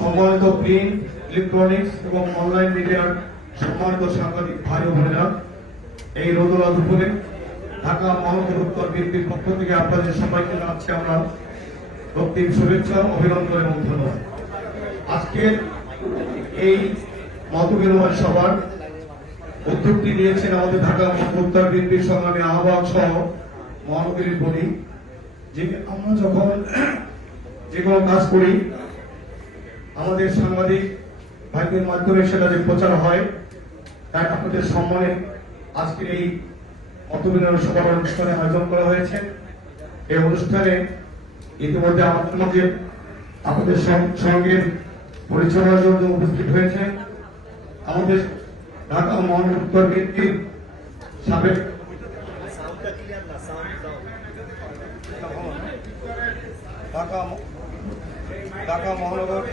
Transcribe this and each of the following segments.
সম্মানিত print, electronics এবং online মিডিয়ার সম্মানিত সাংবাদিক ভাই ও বোনেরা, এই রোদলা দুপুরে ঢাকা মহানগর উত্তর বিএনপির পক্ষ থেকে আপনাদের সবাইকে জানাচ্ছি আমরা রক্তিম শুভেচ্ছা, অভিনন্দন এবং ধন্যবাদ। আজকের এই মতবিনিময় সভার উদ্যোগটি নিয়েছেন আমাদের ঢাকা মহানগর উত্তর বিএনপির সংগ্রামী আহ্বায়ক সহ মহানগরীর বলি যে আমরা যখন যে কোনো কাজ করি আমাদের সাংবাদিক ভাইদের মাধ্যমে সেটা যে প্রচার হয়, তাই আপনাদের সম্মানে আজকের এই মতবিনিময় সভার অনুষ্ঠানে আয়োজন করা হয়েছে। এই অনুষ্ঠানে ইতিমধ্যে আমাদের মধ্যে আপনাদের সঙ্গে পরিচালনার জন্য উপস্থিত হয়েছে আমাদের ঢাকা মহানগর উত্তর বিএনপির সাবেক ঢাকা মহানগর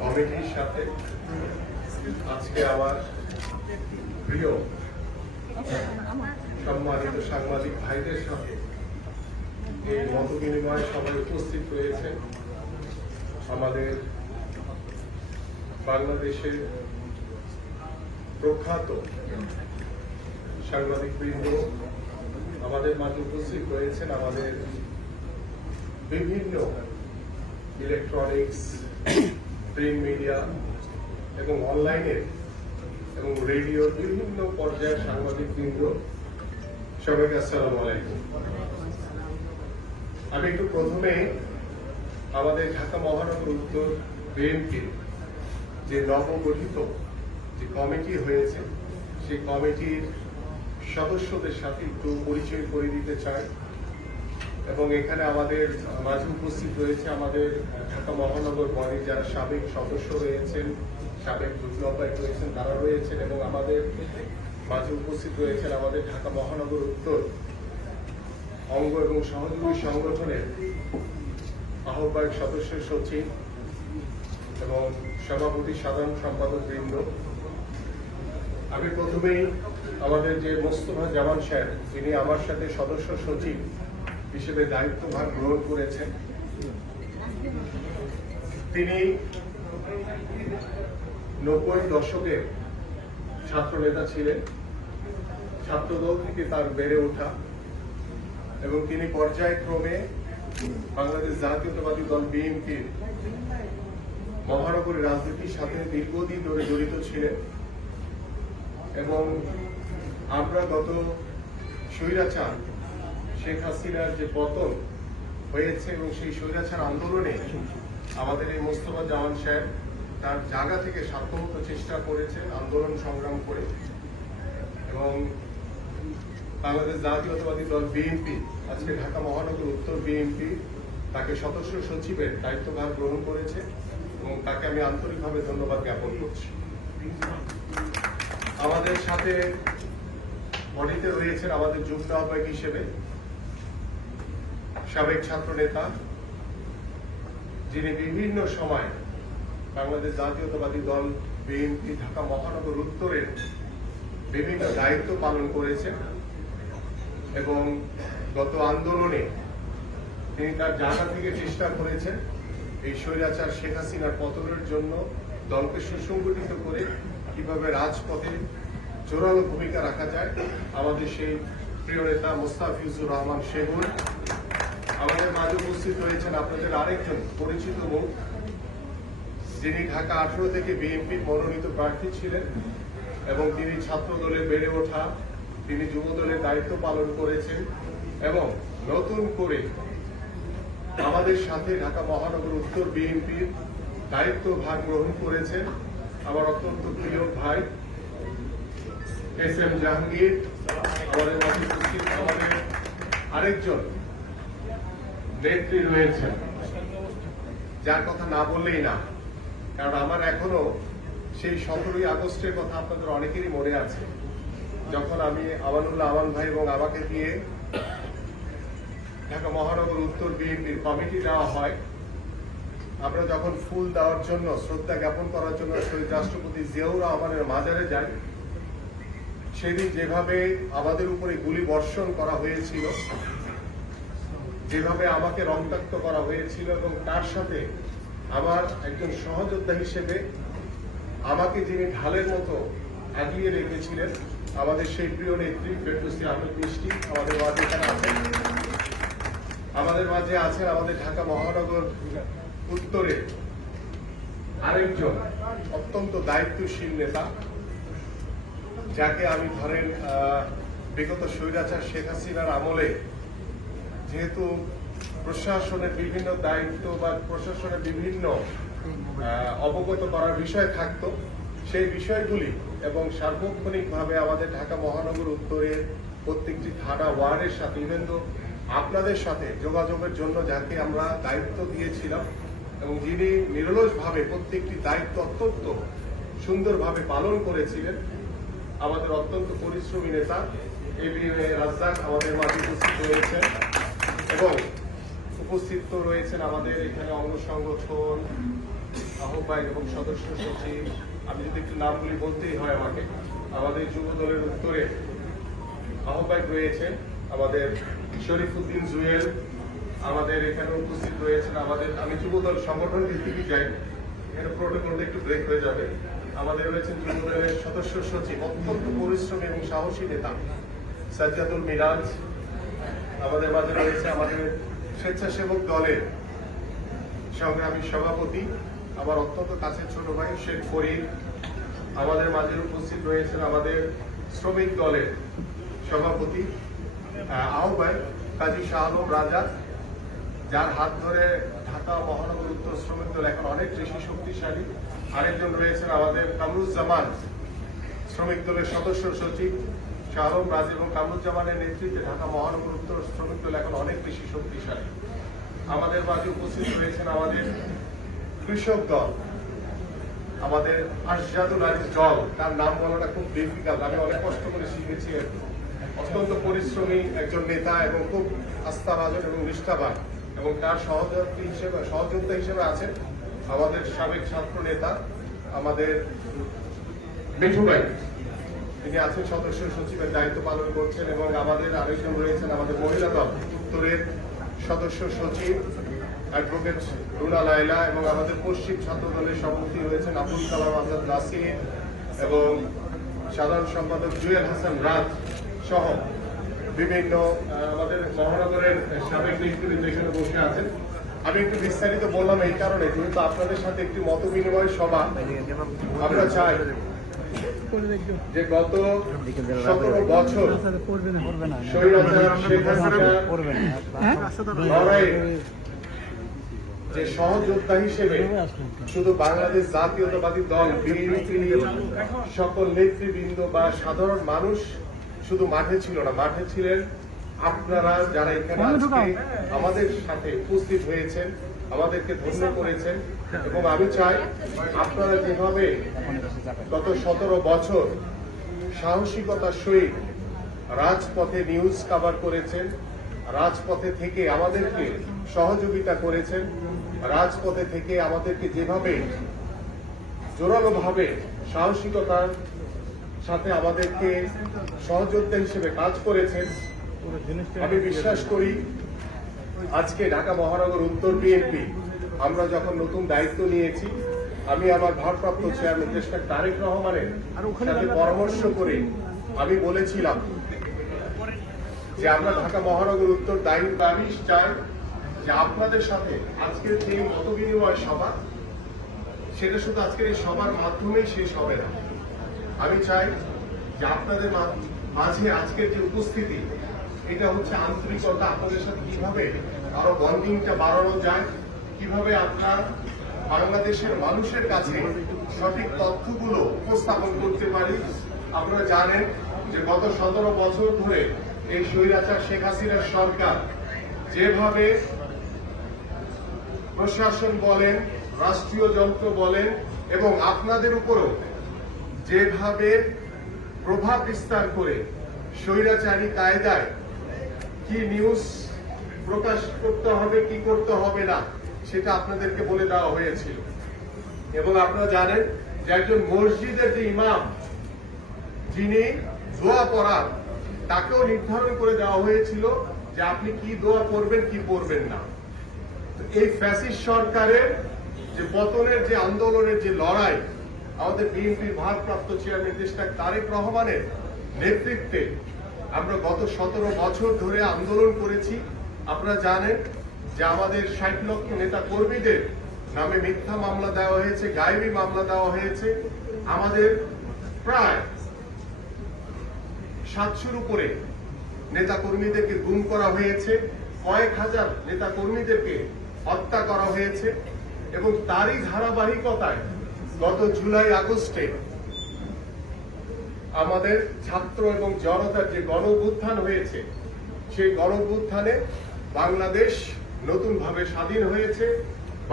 কমিটির সাথে আজকে আমার প্রিয় সম্মানিত সাংবাদিক ভাইদের সাথে এই মত বিনিময় সভায় উপস্থিত হয়েছেন আমাদের বাংলাদেশের প্রখ্যাত সাংবাদিক বৃন্দ, আমাদের মাঝে উপস্থিত হয়েছেন আমাদের বিভিন্ন ইলেকট্রনিক্স, প্রিন্ট মিডিয়া এবং অনলাইনের এবং রেডিওর বিভিন্ন পর্যায়ের সাংবাদিক বৃন্দ, সবাইকে আসসালামু আলাইকুম। আমি একটু প্রথমে আমাদের ঢাকা মহানগর উত্তর বিএনপির যে নবগঠিত যে কমিটি হয়েছে সেই কমিটির সদস্যদের সাথে একটু পরিচয় করে দিতে চাই এবং এখানে আমাদের মাঝে উপস্থিত রয়েছে আমাদের ঢাকা মহানগর বডির যারা সাবেক সদস্য রয়েছেন, সাবেক যুগ্ম আহ্বায়ক রয়েছেন, তারা রয়েছেন এবং আমাদের মাঝে উপস্থিত রয়েছেন আমাদের ঢাকা মহানগর উত্তর অঙ্গ এবং সহযোগী সংগঠনের আহ্বায়ক সদস্য সচিব এবং সভাপতি সাধারণ সম্পাদক বৃন্দ। আমি প্রথমেই আমাদের যে মোস্তফা জামান সাহেব, যিনি আমার সাথে সদস্য সচিব হিসেবে দায়িত্বভার গ্রহণ করেছেন, তিনি 90 দশকের ছাত্র নেতা ছিলেন। ছাত্রদল থেকে তার বেড়ে ওঠা এবং তিনি পর্যায়ক্রমে বাংলাদেশ জাতীয়তাবাদী দল বিএনপির মহানগরী রাজনীতির সাথে দীর্ঘদিন ধরে জড়িত ছিলেন এবং আমরা গত স্বৈরাচার শেখ হাসিনার যে পতন হয়েছে এবং সেই স্বৈরাচার আন্দোলনে আমাদের এই মোস্তফা জামান সাহেব তার জায়গা থেকে সাধ্যমতো চেষ্টা করেছেন আন্দোলন সংগ্রাম করে এবং বাংলাদেশ জাতীয়তাবাদী দল বিএনপি আজকে ঢাকা মহানগর উত্তর বিএনপি তাকে সদস্য সচিবের দায়িত্বভার গ্রহণ করেছে এবং তাকে আমি আন্তরিকভাবে ধন্যবাদ জ্ঞাপন করছি। আমাদের সাথে বডিতে রয়েছেন আমাদের যুগ্ম আহ্বায়ক হিসেবে সাবেক ছাত্র নেতা, যিনি বিভিন্ন সময় বাংলাদেশ জাতীয়তাবাদী দল বিএনপি ঢাকা মহানগর উত্তরের বিভিন্ন দায়িত্ব পালন করেছেন এবং গত আন্দোলনে তিনি তার জায়গা থেকে চেষ্টা করেছেন এই স্বৈরাচার শেখ হাসিনার পতনের জন্য দলকে সুসংগঠিত করে কিভাবে রাজপথে জোরালো ভূমিকা রাখা যায়। আমাদের সেই প্রিয় নেতা মোস্তাফিজুর রহমান সেগুন। আমাদের মাঝে উপস্থিত হয়েছেন আপনাদের আরেকজন পরিচিত মুখ, যিনি ঢাকা 18 থেকে বিএনপির মনোনীত প্রার্থী ছিলেন এবং তিনি ছাত্র দলে বেড়ে ওঠা, তিনি যুব দলের দায়িত্ব পালন করেছেন এবং নতুন করে আমাদের সাথে ঢাকা মহানগর উত্তর বিএনপির দায়িত্বভার গ্রহণ করেছেন আমার অত্যন্ত প্রিয় ভাই এস.এম. জাহাঙ্গীর। আমাদের মাঝে উপস্থিত আমাদের আরেকজন নেত্রী রয়েছেন, যার কথা না বললেই না, কারণ আমার এখনো সেই 17ই আগস্টের কথা আপনাদের অনেকেরই মনে আছে, যখন আমি আমানুল্লাহ আমান ভাই এবং আমাকে দিয়ে ঢাকা মহানগর উত্তর বিএনপির কমিটি দেওয়া হয়। আমরা যখন ফুল দেওয়ার জন্য, শ্রদ্ধা জ্ঞাপন করার জন্য শহীদ রাষ্ট্রপতি জিয়াউর রহমানের মাজারে যাই, সেদিন যেভাবে আমাদের উপরে গুলি বর্ষণ করা হয়েছিল, যেভাবে আমাকে রক্তাক্ত করা হয়েছিল এবং তার সাথে আমার একজন সহযোদ্ধা হিসেবে আমাকে যিনি ঢালের মতো আগিয়ে রেখেছিলেন, আমাদের সেই প্রিয় নেত্রী ফেরদৌসী আহমেদ মিষ্টি আমাদের মাঝে এখানে আছেন। আমাদের মাঝে আছেন আমাদের ঢাকা মহানগর উত্তরে আরেকজন অত্যন্ত দায়িত্বশীল নেতা, যাকে আমি ধরেন বিগত স্বৈরাচার শেখ হাসিনার আমলে যেহেতু প্রশাসনের বিভিন্ন দায়িত্ব বা প্রশাসনের বিভিন্ন অবগত করার বিষয় থাকতো, সেই বিষয়গুলি এবং সার্বক্ষণিকভাবে আমাদের ঢাকা মহানগর উত্তরের প্রত্যেকটি থানা ওয়ার্ডের সাথে ইভেন তো আপনাদের সাথে যোগাযোগের জন্য যাকে আমরা দায়িত্ব দিয়েছিলাম এবং যিনি নিরলসভাবে প্রত্যেকটি দায়িত্ব অত্যন্ত সুন্দরভাবে পালন করেছিলেন, আমাদের অত্যন্ত পরিশ্রমী নেতা এবিএম রাজ্জাক আমাদের মাঝে উপস্থিত রয়েছেন এবং উপস্থিত রয়েছেন আমাদের এখানে অঙ্গ সংগঠন আহ্বায়ক এবং সদস্য সচিব। আমি যদি একটু নামগুলি বলতেই হয় আমাকে, আমাদের যুব দলের উত্তরে আহ্বায়ক রয়েছেন আমাদের শরীফুদ্দিন জুয়েল, আমাদের এখানে উপস্থিত রয়েছেন আমাদের, আমি যুব দল সংগঠন ভিত্তিক যাই, এখানে প্রোটোকলটা একটু ব্রেক হয়ে যাবে। আমাদের রয়েছেন যুব দলের সদস্য সচিব অত্যন্ত পরিশ্রমী এবং সাহসী নেতা সাজ্জাদুল মিরাজ। আমাদের মাঝে রয়েছে আমাদের স্বেচ্ছাসেবক দলের সংগ্রামী সভাপতি আমার অত্যন্ত কাছের ছোট ভাই শেখ ফরিদ। আমাদের মাঝে উপস্থিত রয়েছেন আমাদের শ্রমিক দলের সভাপতি আহ্বায়ক কাজী শাহ আলম রাজা, যার হাত ধরে ঢাকা মহানগর উত্তর শ্রমিক দল এখন অনেক বেশি শক্তিশালী। আরেকজন রয়েছেন আমাদের কামরুজ্জামান, শ্রমিক দলের সদস্য সচিব। শাহ আলম রাজ এবং কামরুজ্জামানের নেতৃত্বে ঢাকা মহানগর উত্তর শ্রমিক দল এখন অনেক বেশি শক্তিশালী। আমাদের মাঝে উপস্থিত রয়েছেন আমাদের কৃষক দল, আমাদের আশজাদুল আলী জল, তার নাম বলাটা খুব ডিফিকাল্ট, আমি অনেক কষ্ট করে শিখেছি। অত্যন্ত পরিশ্রমী একজন নেতা এবং খুব আস্থাভাজন এবং নিষ্ঠাবান, এবং তার সহযোদ্ধা হিসেবে আছেন আমাদের সাবেক ছাত্র নেতা আমাদের মিঠু ভাই, তিনি আছেন সদস্য সচিবের দায়িত্ব পালন করছেন। এবং আমাদের আরেকজন রয়েছেন আমাদের মহিলা দল উত্তরের সদস্য সচিব অ্যাডভোকেট রুনা লাইলা, এবং আমাদের পশ্চিম ছাত্র দলের সভাপতি রয়েছেন আবুল কালাম আজাদ নাসির এবং সাধারণ সম্পাদক জুয়েল হাসান রাজ সহ বিভিন্ন আমাদের মহানগরের সাবেক নেতৃবৃন্দ এখানে বসে আছেন। আমি একটু বিস্তারিত বললাম এই কারণে, যেহেতু আপনাদের সাথে একটি মত বিনিময় সভা আমরা চাই যে গত 17 বছর স্বৈরাচার শেখ হাসিনার লড়াইয়ে যে সহযোদ্ধা হিসেবে শুধু বাংলাদেশ জাতীয়তাবাদী দল বিএনপি সকল নেতৃবৃন্দ বা সাধারণ মানুষ শুধু মাঠে ছিল না, মাঠে ছিলেন আপনারা যারা এখানে আজকে আমাদের সাথে উপস্থিত হয়েছেন, আমাদেরকে ধন্য করেছেন। এবং আমি চাই আপনারা যেভাবে গত 17 বছর সাহসিকতার সহিত রাজপথে নিউজ কভার করেছেন, রাজপথে থেকে আমাদেরকে সহযোগিতা করেছেন, রাজপথে থেকে আমাদেরকে যেভাবে জোরালোভাবে সাহসিকতার সাথে আমাদেরকে সহযোদ্ধা হিসেবে কাজ করেছেন, আমি বিশ্বাস করি আজকে ঢাকা মহানগর উত্তর বিএনপি আমরা যখন নতুন দায়িত্ব নিয়েছি, আমি আমার ভারপ্রাপ্ত চেয়ারম্যান দেশটার তারেক রহমানের সাথে পরামর্শ করে আমি বলেছিলাম যে আমরা ঢাকা মহানগর উত্তর দায়িত্ব, আমি চাই যে আপনাদের সাথে আজকের যে মত বিনিময় সভা, সেটা শুধু আজকের এই সভার মাধ্যমেই শেষ হবে না। আমি চাই যে আপনাদের মাঝে আজকের যে উপস্থিতি, এটা হচ্ছে আন্তরিকতা, আপনাদের সাথে কিভাবে আরো বন্ডিংটা বাড়ানো যায়, কিভাবে আপনার বাংলাদেশের মানুষের কাছে সঠিক তথ্যগুলো উপস্থাপন করতে পারি। আপনারা জানেন যে গত 17 বছর ধরে এই স্বৈরাচার শেখ হাসিনার সরকার যেভাবে প্রশাসন বলেন, রাষ্ট্রীয় যন্ত্র বলেন এবং আপনাদের উপরও যেভাবে প্রভাব বিস্তার করে স্বৈরাচারী কায়দায় কি নিউজ প্রকাশ করতে হবে, কি করতে হবে না, সেটা আপনাদেরকে বলে দেওয়া হয়েছিল। এবং আপনারা জানেন যে একজন মসজিদের যে ইমাম যিনি দোয়া পড়ান, তাকেও নির্ধারণ করে দেওয়া হয়েছিল যে আপনি কি দোয়া করবেন কি করবেন না। তো এই ফ্যাসিস্ট সরকারের যে পতনের যে আন্দোলনের যে লড়াই, আমাদের বিএনপির ভারপ্রাপ্ত চেয়ারম্যান দেশটা তারেক রহমানের নেতৃত্বে আমরা গত 17 বছর ধরে আন্দোলন করেছি। আপনারা জানেন যে আমাদের 60 লক্ষ নেতা কর্মীদের নামে মিথ্যা মামলা দেওয়া হয়েছে, গায়েবী মামলা দেওয়া হয়েছে। আমাদের প্রায় 700-র উপরে নেতা কর্মীদেরকে গুম করা হয়েছে, কয়েক হাজার নেতা কর্মীদেরকে হত্যা করা হয়েছে এবং তারই ধারাবাহিকতায় গত জুলাই আগস্টে আমাদের ছাত্র এবং জনতার যে গণ-অভ্যুত্থান হয়েছে, সেই গণ-অভ্যুত্থানে বাংলাদেশ নতুনভাবে স্বাধীন হয়েছে,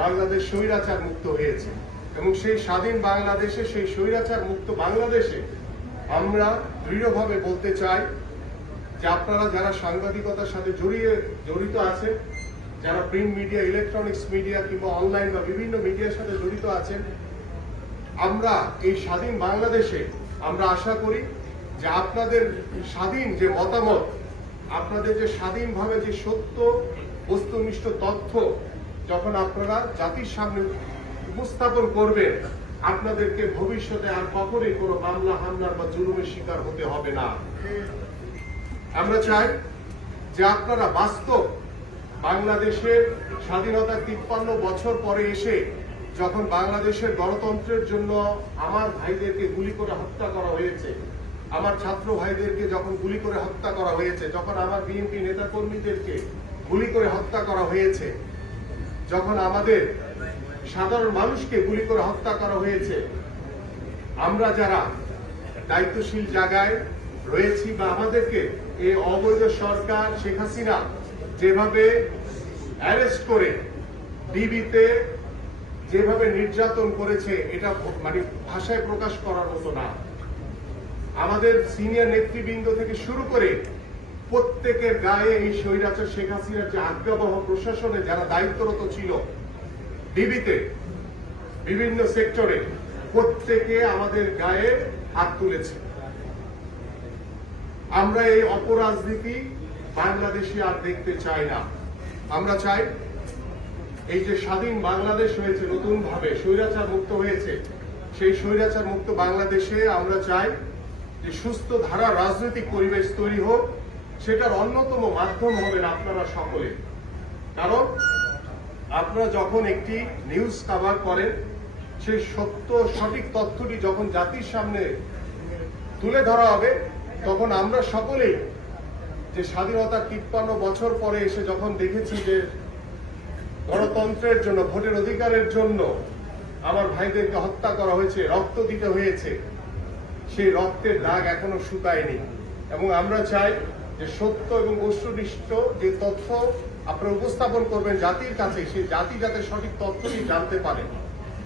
বাংলাদেশ স্বৈরাচার মুক্ত হয়েছে এবং সেই স্বাধীন বাংলাদেশে, সেই স্বৈরাচার মুক্ত বাংলাদেশে আমরা দৃঢ়ভাবে বলতে চাই যে আপনারা যারা সাংবাদিকতার সাথে জড়িত আছেন, যারা প্রিন্ট মিডিয়া, ইলেকট্রনিক্স মিডিয়া কিংবা অনলাইন বা বিভিন্ন মিডিয়ার সাথে জড়িত আছেন, আমরা এই স্বাধীন বাংলাদেশে আমরা আশা করি যে আপনাদের স্বাধীন যে মতামত, আপনাদের যে স্বাধীনভাবে যে সত্য বস্তুনিষ্ঠ তথ্য যখন আপনারা জাতির সামনে উপস্থাপন করবেন, আপনাদেরকে ভবিষ্যতে আর কখনোই কোনো মামলা হামলার বা জুলুমের শিকার হতে হবে না। আমরা চাই যে আপনারা বাস্তব বাংলাদেশের স্বাধীনতা 53 বছর পরে এসে যখন বাংলাদেশের গণতন্ত্রের জন্য আমার ভাইদেরকে গুলি করে হত্যা করা হয়েছে, আমার ছাত্র ভাইদেরকে যখন গুলি করে হত্যা করা হয়েছে, যখন আমার বিএনপি নেতা কর্মীদেরকে গুলি করে হত্যা করা হয়েছে, যখন আমাদের সাধারণ মানুষকে গুলি করে হত্যা করা হয়েছে, আমরা যারা দায়িত্বশীল জায়গায় রয়েছি বা আমাদেরকে এই অবৈধ সরকার শেখ হাসিনা যেভাবে অ্যারেস্ট করে ডিবিতে যেভাবে নির্যাতন করেছে, এটা মানে ভাষায় প্রকাশ করার মতো না। আমাদের সিনিয়র নেতৃবৃন্দ থেকে শুরু করে প্রত্যেকের গায়ে এই স্বৈরাচার শেখ হাসিনার যে আজ্ঞাবহ প্রশাসনে যারা দায়িত্বরত ছিল, ডিবিতে বিভিন্ন সেক্টরে প্রত্যেকে আমাদের গায়ে হাত তুলেছে। আমরা এই অপরাজনীতি বাংলাদেশে আর দেখতে চাই না। আমরা চাই এই যে স্বাধীন বাংলাদেশ হয়েছে, নতুন ভাবে স্বৈরাচার মুক্ত হয়েছে, সেই স্বৈরাচার মুক্ত বাংলাদেশে আমরা চাই যে সুস্থ ধারা রাজনৈতিক পরিবেশ তৈরি হোক। সেটার অন্যতম মাধ্যম হবেন আপনারা সকলে। কারণ আপনারা যখন একটি নিউজ কভার করেন, সেই সত্য সঠিক তথ্যটি যখন জাতির সামনে তুলে ধরা হবে, তখন আমরা সকলেই যে স্বাধীনতার 53 বছর পরে এসে যখন দেখেছি যে গণতন্ত্রের জন্য, ভোটের অধিকারের জন্য আমার ভাইদেরকে হত্যা করা হয়েছে, রক্ত দিতে হয়েছে, সেই রক্তের দাগ এখনো শুকায়নি। এবং আমরা চাই যে সত্য এবং বস্তুনিষ্ঠ যে তথ্য আপনারা উপস্থাপন করবেন জাতির কাছে, সেই জাতি যাতে সঠিক তথ্যটি জানতে পারে।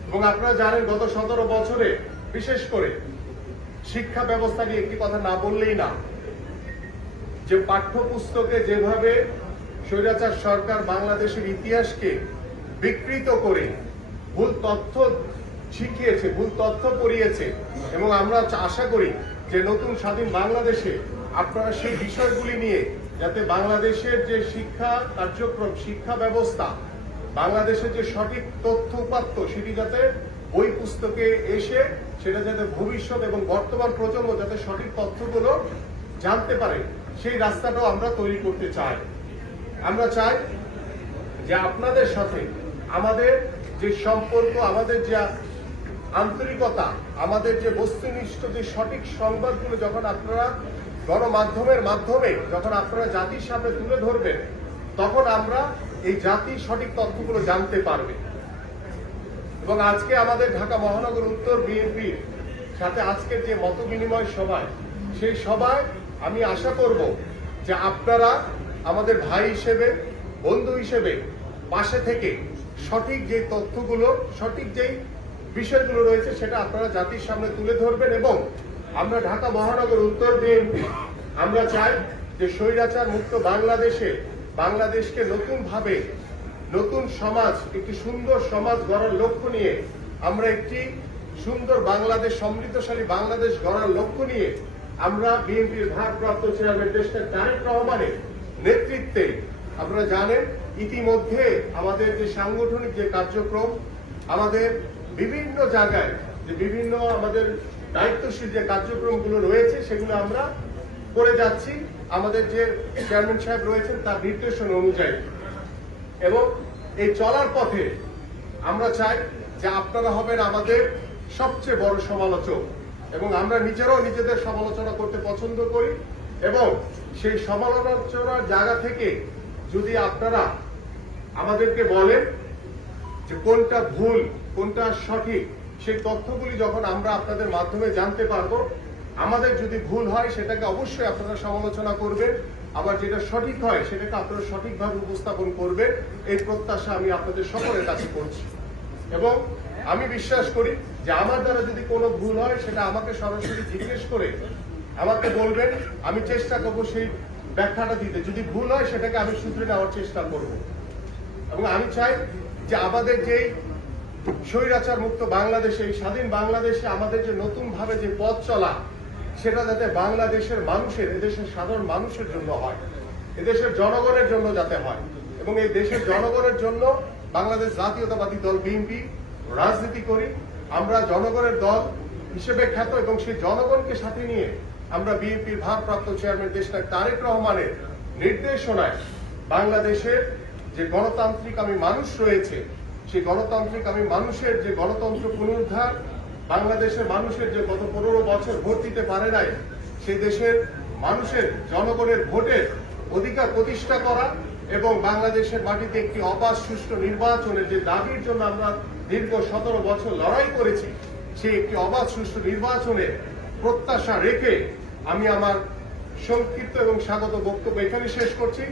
এবং আপনারা জানেন গত 17 বছরে বিশেষ করে শিক্ষা ব্যবস্থা নিয়ে একটি কথা না বললেই না, যে পাঠ্যপুস্তকে যেভাবে স্বৈরাচার সরকার বাংলাদেশের ইতিহাসকে বিকৃত করে ভুল তথ্য শিখিয়েছে, ভুল তথ্য পড়িয়েছে, এবং আমরা আশা করি যে নতুন স্বাধীন বাংলাদেশে আপনারা সেই বিষয়গুলি নিয়ে যাতে বাংলাদেশের যে শিক্ষা কার্যক্রম, শিক্ষা ব্যবস্থা, বাংলাদেশের যে সঠিক তথ্য উপাত্ত, সেটি যাতে বই পুস্তকে এসে সেটা যাতে ভবিষ্যৎ এবং বর্তমান প্রজন্ম যাতে সঠিক তথ্যগুলো জানতে পারে, সেই রাস্তাটাও আমরা তৈরি করতে চাই। আমরা চাই যে আপনাদের সাথে আমাদের যে সম্পর্ক, আমাদের যে আন্তরিকতা, আমাদের যে বস্তুনিষ্ঠ যে সঠিক সংবাদগুলো যখন আপনারা গণমাধ্যমের মাধ্যমে যখন আপনারা জাতির সামনে তুলে ধরবেন, তখন আমরা এই জাতির সঠিক তথ্যগুলো জানতে পারবে। এবং আজকে আমাদের ঢাকা মহানগর উত্তর বিএনপির সাথে আজকের যে মত বিনিময় সভায়, সেই সভায় আমি আশা করব যে আপনারা আমাদের ভাই হিসেবে, বন্ধু হিসেবে পাশে থেকে সঠিক যে তথ্যগুলো, সঠিক যেই বিষয়গুলো রয়েছে সেটা আপনারা জাতির সামনে তুলে ধরবেন। এবং আমরা ঢাকা মহানগর উত্তর বিএনপি আমরা চাই যে স্বৈরাচার মুক্ত বাংলাদেশে বাংলাদেশকে নতুনভাবে নতুন সমাজ, একটি সুন্দর সমাজ গড়ার লক্ষ্য নিয়ে আমরা একটি সুন্দর বাংলাদেশ, সমৃদ্ধশালী বাংলাদেশ গড়ার লক্ষ্য নিয়ে আমরা বিএনপির ভারপ্রাপ্ত চেয়ারম্যান দেশটা তারেক রহমানের নেতৃত্বে আপনারা জানেন ইতিমধ্যে আমাদের যে সাংগঠনিক যে কার্যক্রম আমাদের বিভিন্ন জায়গায় যে বিভিন্ন আমাদের দায়িত্বশীল যে কার্যক্রমগুলো রয়েছে সেগুলো আমরা করে যাচ্ছি আমাদের যে চেয়ারম্যান সাহেব রয়েছেন তার নির্দেশনা অনুযায়ী। এবং এই চলার পথে আমরা চাই যে আপনারা হবেন আমাদের সবচেয়ে বড় সমালোচক এবং আমরা নিজেরাও নিজেদের সমালোচনা করতে পছন্দ করি এবং সেই সমালোচনার জায়গা থেকে যদি আপনারা আমাদেরকে বলেন যে কোনটা ভুল কোনটা সঠিক সেই তথ্যগুলি যখন আমরা আপনাদের মাধ্যমে জানতে পারবো আমাদের যদি ভুল হয় সেটাকে অবশ্যই আপনারা সমালোচনা করবেন, আবার যেটা সঠিক হয় সেটাকে আপনারা সঠিকভাবে উপস্থাপন করবেন, এই প্রত্যাশা আমি আপনাদের সকলের কাছে করছি। এবং আমি বিশ্বাস করি যে আমার দ্বারা যদি কোনো ভুল হয় সেটা আমাকে সরাসরি জিজ্ঞেস করে আমাকে বলবেন, আমি চেষ্টা করবো সেই ব্যাখ্যাটা দিতে, যদি ভুল হয় সেটাকে আমি শুধরে নেওয়ার চেষ্টা করব। এবং আমি চাই যে আমাদের যেই স্বৈরাচার মুক্ত বাংলাদেশে এই স্বাধীন বাংলাদেশে আমাদের যে নতুন ভাবে যে পথ চলা সেটা যাতে বাংলাদেশের মানুষের এদেশের সাধারণ মানুষের জন্য হয়, এদেশের জনগণের জন্য যাতে হয় এবং এই দেশের জনগণের জন্য বাংলাদেশ জাতীয়তাবাদী দল বিএনপি রাজনীতি করি। আমরা জনগণের দল হিসেবে খ্যাত এবং সেই জনগণকে সাথে নিয়ে আমরা বিএনপির ভারপ্রাপ্ত চেয়ারম্যান দেশনায়ক তারেক রহমানের নির্দেশনায় বাংলাদেশের যে গণতান্ত্রিক আমি মানুষ রয়েছে সেই গণতান্ত্রিক আমি মানুষের যে গণতন্ত্র পুনরুদ্ধার, বাংলাদেশের মানুষের যে গত 15 বছর ভোট দিতে পারে নাই সেই দেশের মানুষের জনগণের ভোটের অধিকার প্রতিষ্ঠা করা এবং বাংলাদেশের মাটিতে একটি অবাধ সুষ্ঠু নির্বাচনের যে দাবির জন্য আমরা দীর্ঘ 17 বছর লড়াই করেছি সেই একটি অবাধ সুষ্ঠু নির্বাচনের প্রত্যাশা রেখে আমি আমার সংক্ষিপ্ত এবং স্বাগত বক্তব্য এখানে শেষ করছি।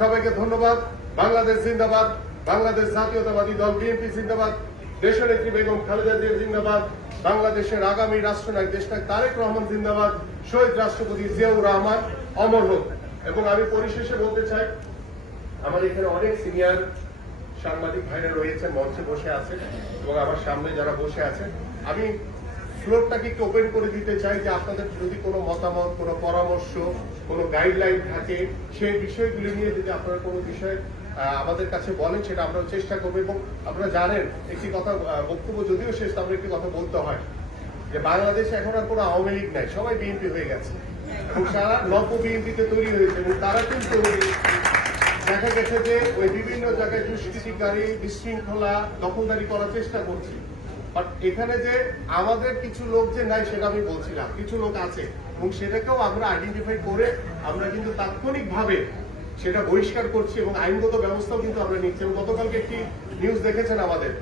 সবাইকে ধন্যবাদ। বাংলাদেশ জিন্দাবাদ, বাংলাদেশ জাতীয়তাবাদী দল বিএনপি জিন্দাবাদ, দেশনেত্রী বেগম খালেদা জিয়া জিন্দাবাদ, বাংলাদেশের আগামী রাষ্ট্রনায়ক দেশনায়ক তারেক রহমান জিন্দাবাদ, শহীদ রাষ্ট্রপতি জিয়াউর রহমান অমর হোক। এবং আমি পরিশেষে বলতে চাই আমার এখানে অনেক সিনিয়র সাংবাদিক ভাইরা রয়েছেন, মঞ্চে বসে আছেন এবং আমার সামনে যারা বসে আছেন, আমি ফ্লোরটাকে একটু ওপেন করে দিতে চাই যে আপনাদের যদি কোনো মতামত, কোনো পরামর্শ, কোনো গাইডলাইন থাকে সেই বিষয়গুলি নিয়ে যদি আপনারা কোনো বিষয় আমাদের কাছে বলেন সেটা আমরা চেষ্টা করবো। এবং আপনারা জানেন একটি কথা, বক্তব্য যদিও শেষ, আমরা একটি কথা বলতে হয় যে বাংলাদেশে এখন আর কোনো আওয়ামী লীগ নাই, সবাই বিএনপি হয়ে গেছে এবং সারা নব্য বিএনপিতে তৈরি হয়েছে এবং তারা কিন্তু দেখা গেছে যে ওই বিভিন্ন জায়গায় দুষ্কৃতিকারী, বিশৃঙ্খলা, দখলদারি করার চেষ্টা করছে। বাট এখানে যে আমাদের কিছু লোক যে নাই সেটা আমি বলছি না, কিছু লোক আছে এবং সেটাকেও আমরা আইডেন্টিফাই করে আমরা কিন্তু তাৎক্ষণিকভাবে সেটা বহিষ্কার করছি এবং আইনগত ব্যবস্থাও কিন্তু আমরা নিচ্ছি। এবং গতকালকে একটি নিউজ দেখেছেন আমাদের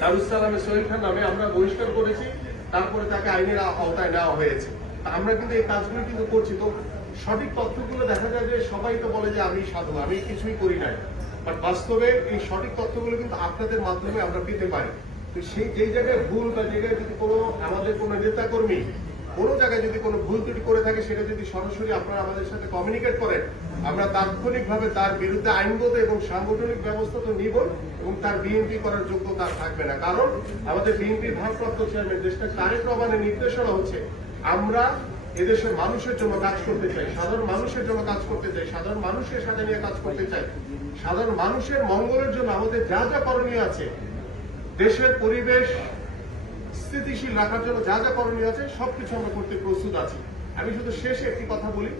দারুসালামের সোহেল খান নামে আমরা বহিষ্কার করেছি, তারপরে তাকে আইনের আওতায় নেওয়া হয়েছে। আমরা কিন্তু এই কাজগুলো কিন্তু করছি। তো সঠিক তথ্যগুলো দেখা যায় যে সবাই তো বলে যে আমি সাধু, আমি কিছুই করি নাই, বাট বাস্তবে এই সঠিক তথ্যগুলো কিন্তু আপনাদের মাধ্যমে আমরা পেতে পারি। তো সেই যেই জায়গায় ভুল বা জায়গায় যদি কোনো আমাদের কোনো নেতা কর্মী কোনো জায়গায় যদি কোনো ভুল ত্রুটি করে থাকে সেটা যদি সরাসরি আপনারা আমাদের সাথে কমিউনিকেট করেন, আমরা তাৎক্ষণিকভাবে তার বিরুদ্ধে আইনগত এবং সাংগঠনিক ব্যবস্থা তো নিব এবং তার বিএনপি করার যোগ্যতা থাকবে না। কারণ আমাদের বিএনপির ভারপ্রাপ্ত চেয়ারম্যান দেশনায়ক তারেক রহমানের নির্দেশনা হচ্ছে আমরা এদেশের মানুষের জন্য কাজ করতে চাই, সাধারণ মানুষের জন্য কাজ করতে চাই, সাধারণ মানুষের সাথে নিয়ে কাজ করতে চাই, সাধারণ মানুষের মঙ্গলের জন্য আমাদের যা যা করণীয় আছে, দেশের পরিবেশ স্থিতিশীল রাখার জন্য যা যা করণীয় আছে সবকিছু আমরা করতে প্রস্তুত আছি। আমি শুধু শেষে একটি কথা বলি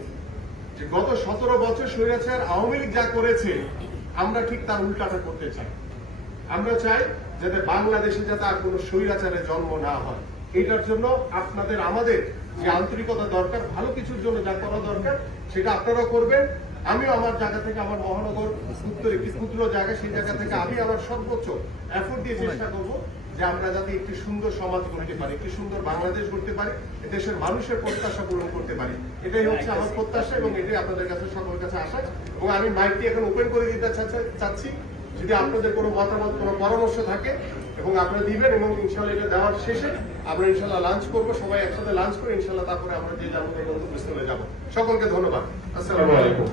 যে গত 17 বছর স্বৈরাচার আওয়ামী লীগ যা করেছে আমরা ঠিক তার উল্টাটা করতে চাই। আমরা চাই যাতে বাংলাদেশে যাতে আর কোনো স্বৈরাচারের জন্ম না হয়। এটার জন্য আপনাদের আমাদের যে আন্তরিকতা দরকার, ভালো কিছুর জন্য যা করা দরকার সেটা আপনারা করবেন। আমিও আমার জায়গা থেকে, আমার মহানগর উত্তর একটি ক্ষুদ্র জায়গা, সেই জায়গা থেকে আমি আমার সর্বোচ্চ এফোর্ট দিয়ে চেষ্টা করবো যে আমরা যাতে একটি সুন্দর সমাজ গড়তে পারি, একটি সুন্দর বাংলাদেশ গড়তে পারি, দেশের মানুষের প্রত্যাশা পূরণ করতে পারি। এটাই হচ্ছে আমার প্রত্যাশা এবং এটাই আপনাদের কাছে সকলের কাছে আশা। এবং আমি মাইকটি এখন ওপেন করে দিতে চাচ্ছি, যদি আপনাদের কোনো মতামত, কোনো পরামর্শ থাকে এবং আপনারা দিবেন এবং ইনশাল্লাহ এটা দেওয়ার শেষে আমরা ইনশাল্লাহ লাঞ্চ করবো, সবাই একসাথে লাঞ্চ করে ইনশাল্লাহ তারপরে আমরা যে যাবো গন্তব্যস্থলে যাবো। সকলকে ধন্যবাদ। আসসালামু আলাইকুম।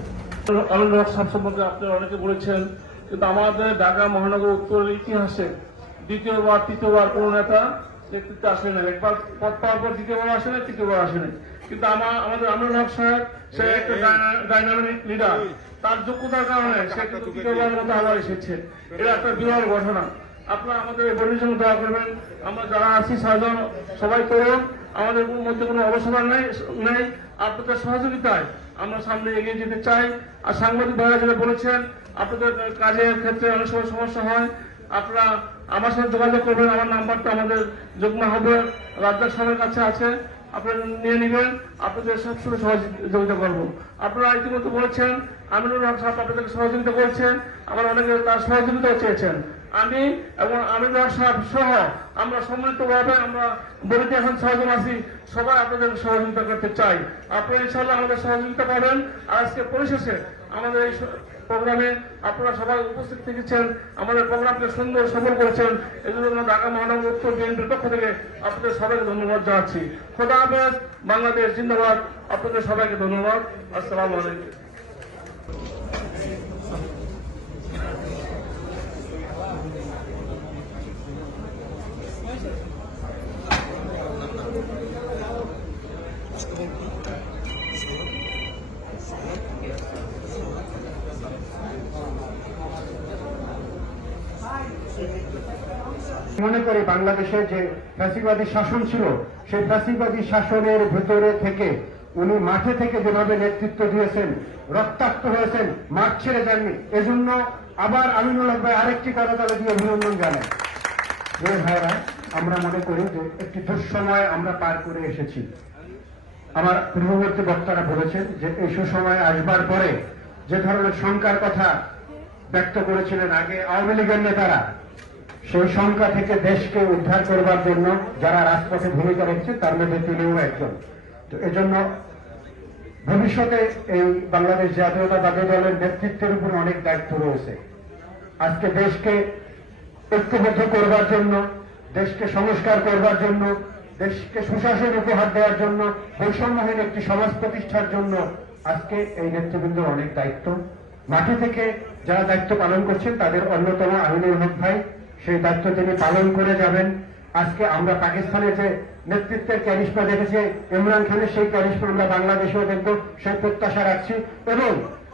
সম্বন্ধে আপনারা অনেকে বলেছেন, কিন্তু আমাদের ঢাকা মহানগর উত্তরের ইতিহাসে দ্বিতীয়বার তৃতীয়বার কোন নেতা নেতৃত্বে আসে না। একবার পদ পাওয়ার পর দ্বিতীয়বার আসে না, তৃতীয়বার আসে না। কিন্তু আমাদের আমিনুল হক সাহেব সে একটা ডাইনামিক লিডার, তার যোগ্যতার কারণে সে কিন্তু তৃতীয়বার মতো আবার এসেছে। এটা একটা বিরল ঘটনা। আপনারা আমাদের এই বোর্ডের জন্য দোয়া করবেন। আমরা যারা আছি সাধারণ সবাই তরুণ, আমাদের মধ্যে কোনো অবসর নেই। আপনাদের সহযোগিতায় আমরা সামনে এগিয়ে যেতে চাই। আর সাংবাদিক ভাইরা যেটা বলেছেন, আপনাদের কাজের ক্ষেত্রে অনেক সময় সমস্যা হয়, আপনারা আমার সাথে যোগাযোগ করবেন। আমার নাম্বারটা আমাদের যুগ্ম হবে রাজ্জাক সাহেবের কাছে আছে, আপনারা নিয়ে নেবেন। আপনাদের সবসময় সহযোগিতা করবো। আপনারা ইতিমধ্যে বলেছেন আমিনুল হক সাহেব আপনাদেরকে সহযোগিতা করেছেন, আবার অনেকে তার সহযোগিতাও চেয়েছেন। আমি এবং আমিনুল হক সাহেব সহ আমরা সম্মিলিতভাবে আমরা বলিতে এখন 6 জন আছি, সবাই আপনাদের সহযোগিতা করতে চাই। আপনারা ইনশাআল্লাহ আমাদের সহযোগিতা পাবেন। আর আজকে পরিশেষে আমাদের এই প্রোগ্রামে আপনারা সবাই উপস্থিত থেকেছেন, আমাদের প্রোগ্রামকে সুন্দর সফল করেছেন। এই জন্য ঢাকা মহানগর উত্তর বিএনপির পক্ষ থেকে আপনাদের সবাইকে ধন্যবাদ জানাচ্ছি। খোদা হাফেজ, বাংলাদেশ জিন্দাবাদ। আপনাদের সবাইকে ধন্যবাদ। আসসালামু আলাইকুম। মনে করি বাংলাদেশে যে ফ্যাসিবাদী শাসন ছিল, সেই ফ্যাসিবাদী শাসনের ভেতরে থেকে উনি মাঠে থেকে যেভাবে নেতৃত্ব দিয়েছেন, রক্তাক্ত হয়েছেন, মাঠ ছেড়ে যাননি। এজন্য আবার আমিনুল হক ভাই আরেকটি করতালি দিয়ে অভিনন্দন জানাই। যে ভাইরা, আমরা মনে করি যে একটি দুঃসময় আমরা পার করে এসেছি। আমার পূর্ববর্তী বক্তারা বলেছেন যে এই সুসময় আসবার পরে যে ধরনের শঙ্কার কথা ব্যক্ত করেছিলেন আগে আওয়ামী লীগের নেতারা, সেই শঙ্কা থেকে দেশকে উদ্ধার করবার জন্য যারা রাজপথে ভূমিকা রেখেছে তার মধ্যে তিনিও একজন। তো এজন্য ভবিষ্যতে এই বাংলাদেশ জাতীয়তাবাদী দলের নেতৃত্বের উপর অনেক দায়িত্ব রয়েছে। আজকে দেশকে ঐক্যবদ্ধ করবার জন্য, দেশকে সংস্কার করবার জন্য, দেশকে সুশাসন উপহার দেওয়ার জন্য, বৈষম্যহীন একটি সমাজ প্রতিষ্ঠার জন্য আজকে এই নেতৃবৃন্দের অনেক দায়িত্ব। মাঠে থেকে যারা দায়িত্ব পালন করছেন তাদের অন্যতম আমিনুল হক ভাই, সেই দায়িত্ব তিনি পালন করে যাবেন। আজকে আমরা পাকিস্তানের যে নেতৃত্বের ক্যারিশমা দেখেছি, ইমরান খানের সেই ক্যারিশমা আমরা বাংলাদেশেও দেখব, সেই প্রত্যাশা রাখছি। এবং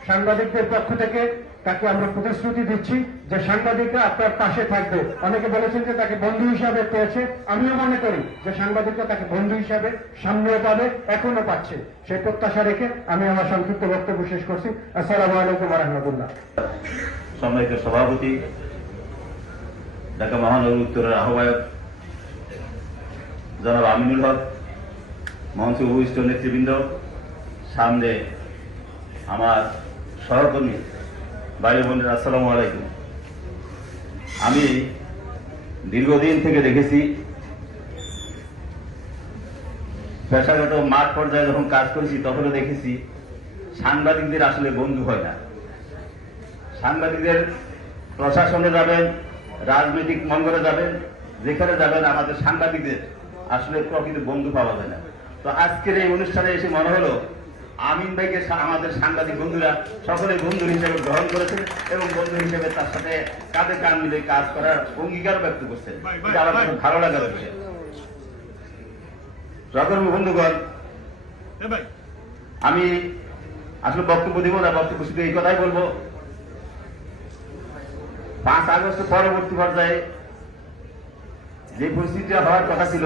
সাংবাদিকদের পক্ষ থেকে তাকে আমরা প্রতিশ্রুতি দিচ্ছি যে সাংবাদিকরা আপনার পাশে থাকবে। অনেকে বলেছেন যে তাকে বন্ধু হিসাবে পেয়েছে, আমিও মনে করি যে সাংবাদিকরা তাকে বন্ধু হিসাবে সামনেও পাবে, এখনো পাচ্ছে। সেই প্রত্যাশা রেখে আমি আমার সংক্ষিপ্ত বক্তব্য শেষ করছি। আসসালামু আলাইকুম ওয়া রাহমাতুল্লাহ। সম্মানিত সভাপতি, ঢাকা মহানগর উত্তরের আহ্বায়ক জনাব আমিনুল হক, মঞ্চে উপবিষ্ট নেতৃবৃন্দ, সামনে আমার সহকর্মী ভাই বোনেরা, আসসালামু আলাইকুম। আমি দীর্ঘদিন থেকে দেখেছি, পেশাগত মাঠ পর্যায়ে যখন কাজ করেছি তখনও দেখেছি সাংবাদিকদের আসলে বন্ধু হয় না। সাংবাদিকদের প্রশাসনে যাবেন, রাজনৈতিক মঙ্গলে যাবেন, যেখানে যাবেন আমাদের সাংবাদিকদের আসলে প্রকৃত বন্ধু পাওয়া যায় না। তো আজকের এই অনুষ্ঠানে এসে মনে হলো আমিন ভাইকে আমাদের সাংবাদিক বন্ধুরা সকলে বন্ধু হিসেবে গ্রহণ করেছেন এবং বন্ধু হিসেবে তার সাথে কাঁধে কাঁধ মিলে কাজ করার অঙ্গীকার ব্যক্ত করছেন। এটা আমার খুব ভালো লাগার বিষয়। সহকর্মী বন্ধুগণ, আমি আসলে বক্তব্য দিব না, বক্তব্য শুধু এই কথাই বলবো, 5 আগস্ট পরবর্তী পর্যায়ে যে পরিস্থিতি হওয়ার কথা ছিল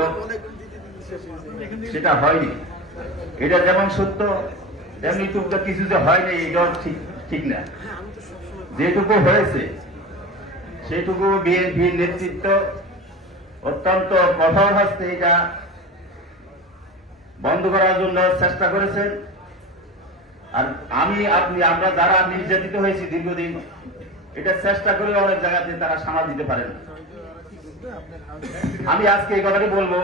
সেটা হয়নি। এটা যেমন সত্য তেমনি টুকটা কিছু যে হয়নি এটাও ঠিক না। যেটুকু হয়েছে সেটুকু বিএনপির নেতৃত্ব অত্যন্ত কঠোর হস্তে এটা বন্ধ করার জন্য চেষ্টা করেছেন। আর আমরা যারা নির্যাতিত হয়েছি দীর্ঘদিন, এটা চেষ্টা করে অনেক জায়গাতে তারা সামাল দিতে পারেন। আমি আজকে এই কথাটি বলবো,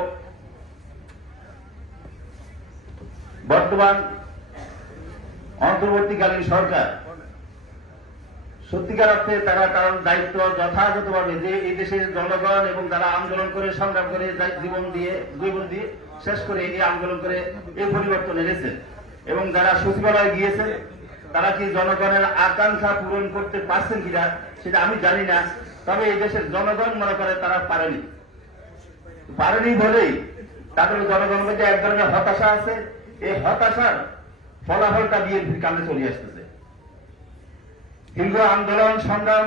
বর্তমান অন্তর্বর্তীকালীন সরকার সত্যিকার অর্থে তারা কারণ দায়িত্ব যথাযথভাবে যে এই দেশের জনগণ এবং যারা আন্দোলন করে সংগ্রাম করে জীবন দিয়ে শেষ করে এই আন্দোলন করে এই পরিবর্তন এনেছে এবং যারা সচিবালয়ে গিয়েছে তারা কি জনগণের আকাঙ্ক্ষা পূরণ করতে পারছেন কিনা সেটা আমি জানি না। তবে এই দেশের জনগণ মনে করে তারা পারেনি বলেই তাদের জনগণ মধ্যে এক ধরনের হতাশা আছে এই হতাশার ফলাফলটা বিএনপির কাছে চলে আসতেছে। দীর্ঘ আন্দোলন সংগ্রাম,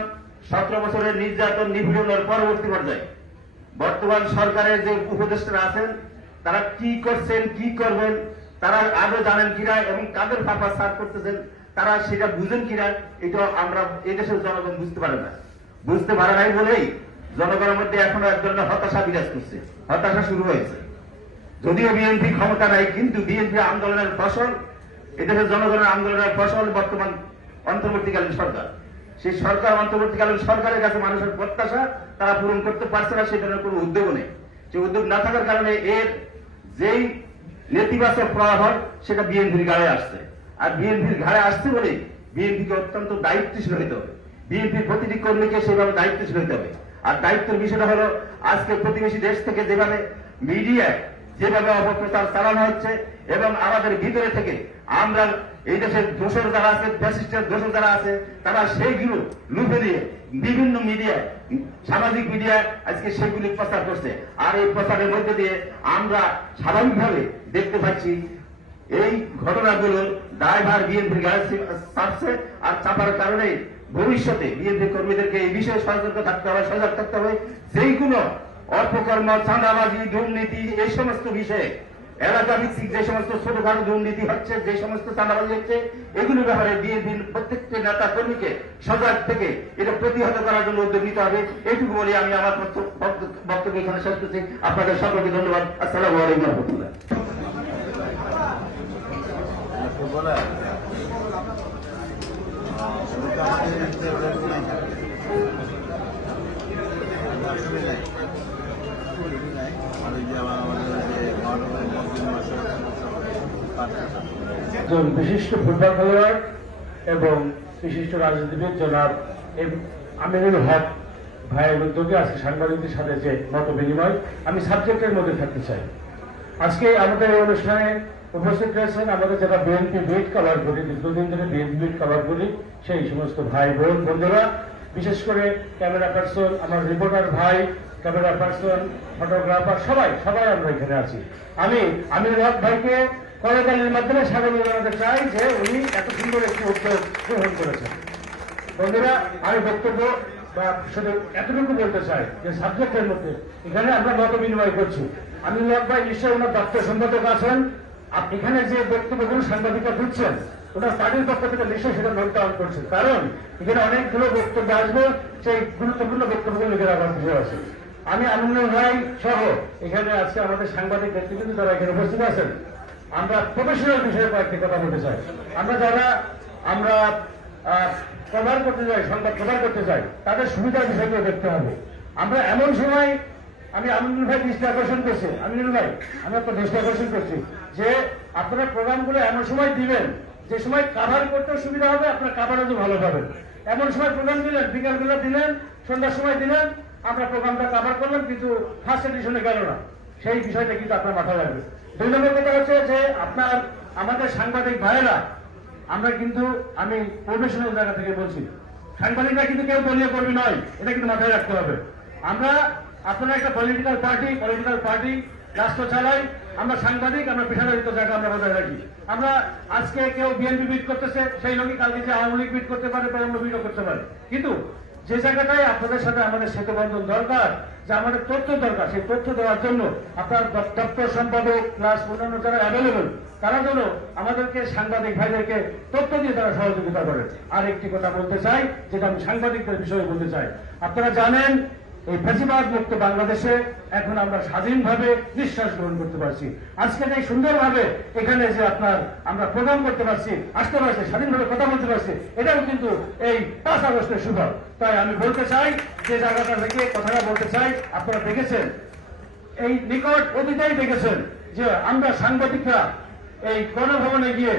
17 বছরের নির্যাতন নিপীড়নের পরবর্তী পর্যায়ে বর্তমান সরকারের যে উপদেষ্টারা আছেন তারা কি করছেন, কি করবেন, তারা আগে জানেন কিনা এবং কাদের ফাঁপা সার করতেছেন তারা সেটা বুঝেন কিনা, এটা আমরা এই দেশের জনগণ বুঝতে পারে না। বুঝতে পারে নাই বলেই জনগণের মধ্যে এখনো এক ধরনের হতাশা বিরাজ করছে, হতাশা শুরু হয়েছে। যদিও বিএনপি ক্ষমতা নাই, কিন্তু বিএনপি আন্দোলনের ফসল, এদেশের জনগণের আন্দোলনের ফসল বর্তমান অন্তর্বর্তীকালীন সরকার। সেই সরকার, অন্তর্বর্তীকালীন সরকারের কাছে মানুষের প্রত্যাশা তারা পূরণ করতে পারছে না, সেটার কোনো উদ্যোগ নেই। সেই উদ্যোগ না থাকার কারণে এর যেই নেতিবাচক প্রভাব সেটা বিএনপির ঘাড়ে আসছে। আর বিএনপির ঘাড়ে আসছে বলেই বিএনপিকে অত্যন্ত দায়িত্বশীল হইতে হবে, বিএনপির প্রতিটি কর্মীকে সেভাবে দায়িত্বশীল হইতে হবে। আর দায়িত্বের বিষয়টা হলো আজকে প্রতিবেশী দেশ থেকে যেভাবে মিডিয়ায় যেভাবে অপপ্রচার চালানো হচ্ছে এবং আমাদের ভিতরে থেকে আমরা এই দেশের দোষর যারা আছে, ফ্যাসিস্টের দোষর যারা আছে, তারা সেইগুলো লুপে দিয়ে বিভিন্ন মিডিয়ায়, সামাজিক মিডিয়ায় আজকে সেগুলি প্রচার করছে। আর এই প্রচারের মধ্যে দিয়ে আমরা স্বাভাবিকভাবে দেখতে পাচ্ছি এই ঘটনাগুলোর দায়ভার বিএনপির গায়ে চাপছে। আর চাপার কারণে ভবিষ্যতে বিএনপি কর্মীদেরকে এই বিষয়ে সতর্ক থাকতে হবে, সজাগ থাকতে হবে। যেইগুলো অপকর্ম, চাঁদাবাজি, দুর্নীতি, এই সমস্ত বিষয়ে এলাকা ভিত্তিক যে সমস্ত ছোটখাটো দুর্নীতি হচ্ছে, যে সমস্ত চাঁদাবাজি হচ্ছে, এগুলোর ব্যাপারে বিএনপির প্রত্যেকটি নেতা কর্মীকে সজাগ থেকে এটা প্রতিহত করার জন্য উদ্যোগ নিতে হবে। এইটুকু বলে আমি আমার বক্তব্য এখানে শেষ করছি। আপনাদের সকলকে ধন্যবাদ। আসসালামু আলাইকুম রহমতুল্লাহ। একজন বিশিষ্ট ফুটবল খেলোয়াড় এবং বিশিষ্ট রাজনীতিবিদ জনাব আমিনুল হক ভাইয়ের উদ্যোগে আজকে সাংবাদিকদের সাথে যে মত বিনিময়, আমি সাবজেক্টের মধ্যে থাকতে চাই। আজকে আমাদের এই অনুষ্ঠানে উপস্থিত রয়েছেন আমাদের যারা বিএনপি বিট কভার করি, দীর্ঘদিন ধরে বিএনপি বিট কভার করি, সেই সমস্ত ভাই বোন বন্ধুরা, বিশেষ করে ক্যামেরা পার্সন, আমার রিপোর্টার ভাই, ক্যামেরা পার্সন, ফটোগ্রাফার, সবাই আমরা এখানে আছি। আমি আমিনুল হক ভাইকে করতালির মাধ্যমে স্বাগত জানাতে চাই যে উনি এত সুন্দর একটি উদ্যোগ গ্রহণ করেছেন। বন্ধুরা, আমি বক্তব্য বা শুধু এতটুকু বলতে চাই যে সাবজেক্টের মধ্যে এখানে আমরা মত বিনিময় করছি। আমিনুল হক ভাই নিশ্চয়ই ওনার দপ্তর সম্পাদক আছেন, এখানে যে বক্তব্যগুলো সাংবাদিকরা দিচ্ছেন ওনার পার্টির পক্ষ থেকে নিশ্চয়ই সেটা নোট ডাউন করছেন, কারণ এখানে অনেকগুলো বক্তব্য আসবে, সেই গুরুত্বপূর্ণ বক্তব্যগুলো লিখে রাখার বিষয় আছে। আমি আমিনুল ভাই সহ এখানে আজকে আমাদের সাংবাদিক ব্যক্তিবৃন্দ যারা এখানে উপস্থিত আছেন, আমরা প্রফেশনাল বিষয়ে কয়েকটি কথা বলতে চাই। আমরা যারা কভার করতে চাই, সংবাদ কভার করতে চাই, তাদের সুবিধার বিষয়গুলো দেখতে হবে। আমরা এমন সময়, আমি আমিনুল ভাই দৃষ্টি আকর্ষণ করছি, আমিনুল ভাই আমি আপনার দৃষ্টি আকর্ষণ করছি যে আপনারা প্রোগ্রামগুলো এমন সময় দিবেন যে সময় কাভার করতে সুবিধা হবে, আপনার কাভারেজও ভালো পাবেন। এমন সময় প্রোগ্রাম দিলেন, বিকালবেলা দিলেন, সন্ধ্যার সময় দিলেন, আমরা প্রোগ্রামটা কাভার করলাম কিন্তু ফার্স্ট এডিশনে গেল না, সেই বিষয়টা কিন্তু আপনার মাথায় রাখবে। 2 নম্বর কথা হচ্ছে যে আমাদের সাংবাদিক ভাইয়েরা, আমরা কিন্তু, আমি প্রফেশনাল জায়গা থেকে বলছি, সাংবাদিকরা কিন্তু কেউ দলীয় কর্মী নয়, এটা কিন্তু মাথায় রাখতে হবে। আপনারা একটা পলিটিক্যাল পার্টি রাষ্ট্র চালাই, আমরা সাংবাদিক, আমরা পেশাদারিত্ব জায়গা আমরা বজায় রাখি। আমরা আজকে কেউ বিএনপি বিট করতেছে, সেই লোকই কালকে যে আওয়ামী লীগ বিট করতে পারে বা অন্য বিটও করতে পারে, কিন্তু যে জায়গাটায় আপনাদের সাথে আমাদের সেতুবন্ধন দরকার, যে আমাদের তথ্য দরকার, সেই তথ্য দেওয়ার জন্য আপনার দপ্তর সম্পাদক প্লাস অন্যান্য যারা অ্যাভেলেবল, তারা যেন আমাদেরকে সাংবাদিক ভাইদেরকে তথ্য দিয়ে তারা সহযোগিতা করে। আর একটি কথা বলতে চাই, যেটা আমি সাংবাদিকদের বিষয়ে বলতে চাই, আপনারা জানেন এই ফ্যাসিবাদ মুক্ত বাংলাদেশে এখন আমরা স্বাধীনভাবে নিঃশ্বাস গ্রহণ করতে পারছি। আজকে এই সুন্দরভাবে এখানে যে আমরা প্রোগ্রাম করতে পারছি, আসতে পারছি, স্বাধীনভাবে কথা বলতে পারছি, এটাও কিন্তু এই 5 আগস্টের সুফল। তাই আমি বলতে চাই, যে জায়গাটা থেকে কথাটা বলতে চাই, আপনারা দেখেছেন, এই নিকট অতীতেই দেখেছেন যে আমরা সাংবাদিকরা এই গণভবনে গিয়ে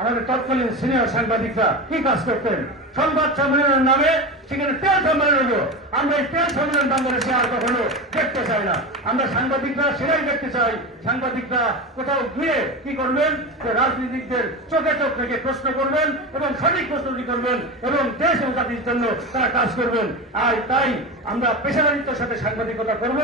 আমাদের তৎকালীন সিনিয়র সাংবাদিকরা কি কাজ করতেন, সংবাদ সম্মেলনের নামে সেখানে তেল সম্মেলন হলো। আমরা এই তেল সম্মেলন বাংলাদেশে আর কখনো দেখতে চাই না। আমরা সাংবাদিকরা সেটাই দেখতে চাই, সাংবাদিকরা কোথাও গিয়ে কি করবেন, যে রাজনীতিকদের চোখে চোখ রেখে প্রশ্ন করবেন এবং সঠিক প্রশ্নটি করবেন এবং দেশ ও জাতির জন্য তারা কাজ করবেন। আর তাই আমরা পেশাদারিত্বের সাথে সাংবাদিকতা করব।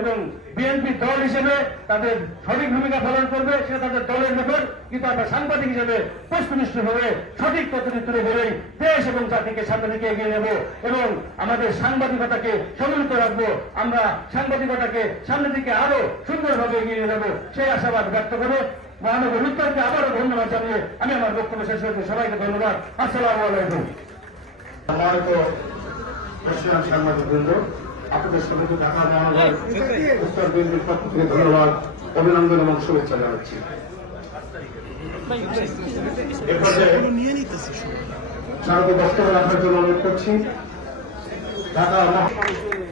এবং বিএনপি দল হিসেবে তাদের সঠিক ভূমিকা পালন করবে, সেটা তাদের দলের ব্যাপার। কিন্তু আমরা সাংবাদিক হিসেবে বস্তুনিষ্ঠ হয়ে সঠিক পদ্ধতি তুলে ধরেই দেশ এবং জাতিকে সামনে দিকে এগিয়ে নেব এবং আমাদের সাংবাদিকতাকে সম্মিলিত রাখবো। আমরা সাংবাদিকতাকে সামনের দিকে আরো সুন্দরভাবে এগিয়ে নিয়ে যাবো, সেই আশাবাদ ব্যক্ত করে মহানগর উত্তরকে আবারও ধন্যবাদ জানিয়ে আমি আমার বক্তব্য শেষ করছি। সবাইকে ধন্যবাদ। আসসালামু আলাইকুম। সম্মানিত প্রেসিডেন্ট সাংবাদিকবৃন্দ, আপনাদের সবাইকে ঢাকা মহানগর উত্তর বিএনপির পক্ষ থেকে ধন্যবাদ, অভিনন্দন এবং শুভেচ্ছা জানাচ্ছি। এ পর্যায়ে স্বাগত বক্তব্য রাখার জন্য অনুরোধ করছি ঢাকা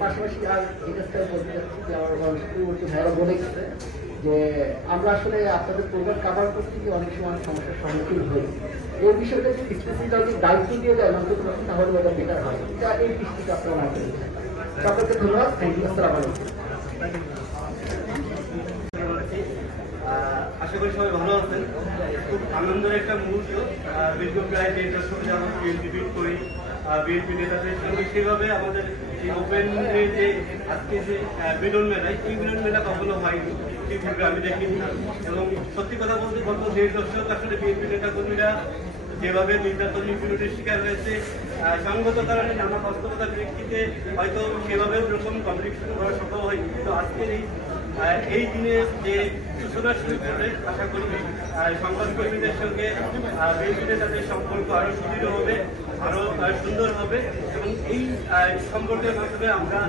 পাশাপাশি আর এই কাজটা বলতে চাচ্ছি যে আমার পূর্ববর্তী ভাইরা বলে গেছে যে আমরা আসলে আপনাদের প্রোগ্রাম কাভার করতে গিয়ে অনেক সময় সমস্যার সম্মুখীন হই। এই বিষয়টা যদি স্পেসিফিক দায়িত্ব দিয়ে দেয় মানুষ তাহলে ওটা বেকার হয়। এটা এই দৃষ্টিতে আপনারা না করেন। সকলকে ধন্যবাদ। Thank you. আসসালামু আলাইকুম। আশা করি সবাই ভালো আছেন। খুব আনন্দের একটা মুহূর্ত। দীর্ঘ প্রায় 1.5 বছর আমরা বিএনপি বিট করি, বিএনপি নেতাদের সঙ্গে সেভাবে আমাদের এই ওপেনে যে আজকে যে মিলন মেলা, এই মিলন মেলা কখনো হয়নি, এই আমি দেখিনি। এবং সত্যি কথা বলতে গত 1.5 দশক আসলে বিএনপি নেতা কর্মীরা যেভাবে নির্যাতন নিপীড়নের শিকার হয়েছে, সঙ্গত কারণে নানা বাস্তবতার প্রেক্ষিতে হয়তো সেভাবে ওরকম কম্পিটিশন করা সম্ভব হয়নি। কিন্তু আজকের এই দিনে যে সূচনা শুরু করে আশা করি সংবাদকর্মীদের সঙ্গে বিএনপি নেতাদের সম্পর্ক আরো সুদৃঢ় হবে, আরো সুন্দর হবে এবং এই সম্পর্কের মাধ্যমে আমরা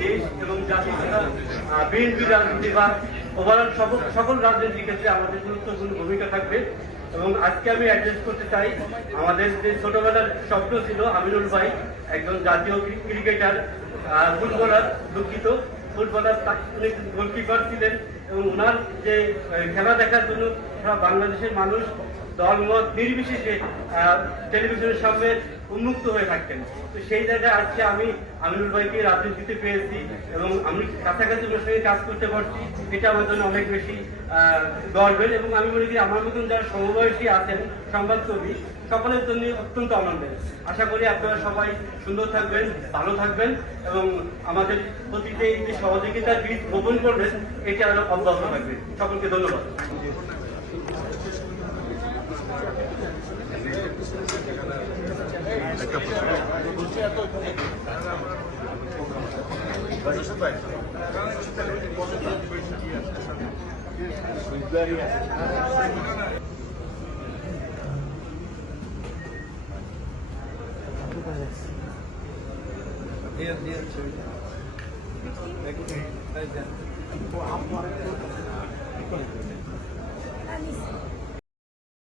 দেশ এবং জাতি তথা বিএনপি রাজনীতি বা ওভারঅল সকল রাজনীতির ক্ষেত্রে আমাদের গুরুত্বপূর্ণ ভূমিকা থাকবে। এবং আজকে আমি অ্যাড্রেস করতে চাই আমাদের যে ছোটবেলার স্বপ্ন ছিল আমিনুল ভাই, একজন জাতীয় ক্রিকেটার, ফুটবলার, দুঃখিত ফুটবলার, উনি গোলকিপার ছিলেন এবং ওনার যে খেলা দেখার জন্য সারা বাংলাদেশের মানুষ দলমত নির্বিশেষে টেলিভিশনের সামনে উন্মুক্ত হয়ে থাকতেন। তো সেই জায়গায় আজকে আমি আমিনুল ভাইকে রাজনীতিতে পেয়েছি এবং আমি কাছাকাছি ওনার সঙ্গে কাজ করতে পারছি, এটা আমার জন্য অনেক বেশি গর্বের। এবং আমি মনে করি আমার মতন যারা সমবয়সী আছেন সংবাদকর্মী সকলের জন্য অত্যন্ত আনন্দের। আশা করি আপনারা সবাই সুন্দর থাকবেন, ভালো থাকবেন এবং আমাদের প্রতিতে এই যে সহযোগিতার বীজ বপন করবেন এটা আরো অব্যাহত থাকবে। সকলকে ধন্যবাদ। Yeah.